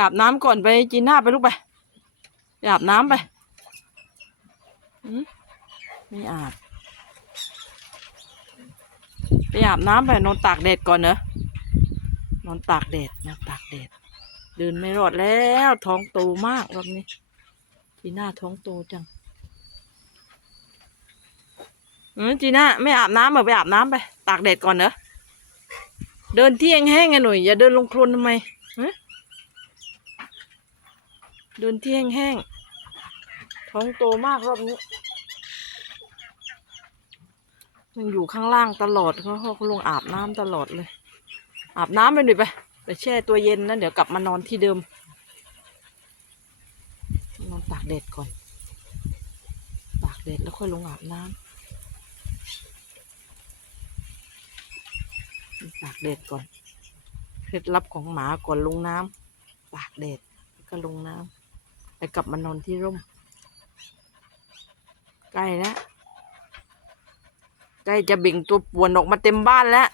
อาบน้ำก่อนไปจีน่าไปลูกไปไปอาบน้ำไปหืมไม่อาบ ไปอาบน้ำไปนอนตากแดดก่อนเนอะนอนตากแดดนอนตากแดดเดินไม่รอดแล้วท้องโตมากรอบนี้จีน่าท้องโตจังเออจีน่าไม่อาบน้ำเหรอไปอาบน้ำไป ตากแดดก่อนเนอะเดินที่แห้งๆไงหนุ่ยอย่าเดินลงโคลนทำไม ฮะเดินที่แห้งๆ ท้องโตมากรอบนี้ มันอยู่ข้างล่างตลอดเขาเขาลงอาบน้ำตลอดเลย อาบน้ำไปหน่อยไปไปแช่ตัวเย็นนะเดี๋ยวกลับมานอนที่เดิม นอนตากแดดก่อน ตากแดดแล้วค่อยลงอาบน้ำตากแดดก่อนเคล็ดลับของหมาก่อนลงน้ำตากแดดแล้วก็ลงน้ำ แล้วกลับมานอนที่ร่ม ใกล้แล้วใกล้จะเบ่งตัวป่วนออกมาเต็มบ้านแล้ว